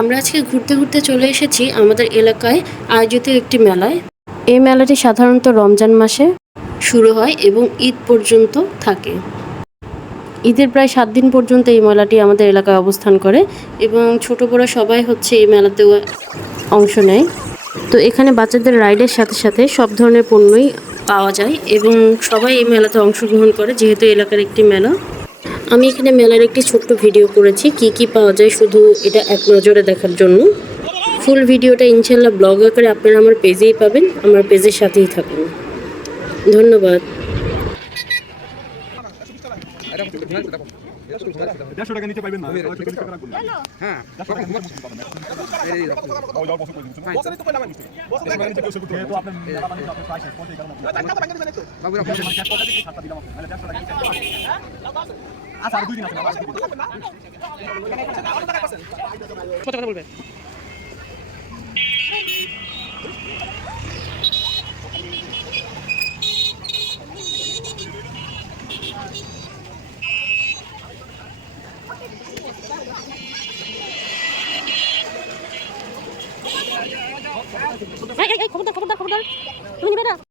আমরা আজকে ঘুরতে ঘুরতে চলে এসেছি আমাদের এলাকায় আয়োজিত একটি মেলায়। এই মেলাটি সাধারণত রমজান মাসে শুরু হয় এবং ঈদ পর্যন্ত থাকে। ঈদের প্রায় 7 দিন পর্যন্ত এই মেলাটি আমাদের এলাকায় অবস্থান করে এবং ছোট বড় সবাই হচ্ছে এই মেলাতেও অংশ নেয়। তো এখানে বাচ্চাদের রাইডের সাথে সাথে সব ধরনের পণ্যই পাওয়া যায় এবং সবাই এই মেলাতে অংশগ্রহণ করে, যেহেতু এলাকার একটি মেলা। আমি এখানে মেলার একটি ছোট্ট ভিডিও করেছি কি কি পাওয়া যায়, শুধু এটা এক নজরে দেখার জন্য। ফুল ভিডিওটা ইনশাল্লাহ ব্লগ আকারে আপনারা আমার পেজেই পাবেন। আমার পেজের সাথেই থাকুন। ধন্যবাদ। 150 টাকা নিতে পারবেন না। হ্যাঁ, কথা বলবে। খবরদার খবরদার খবরদার, তুমি নিবে না।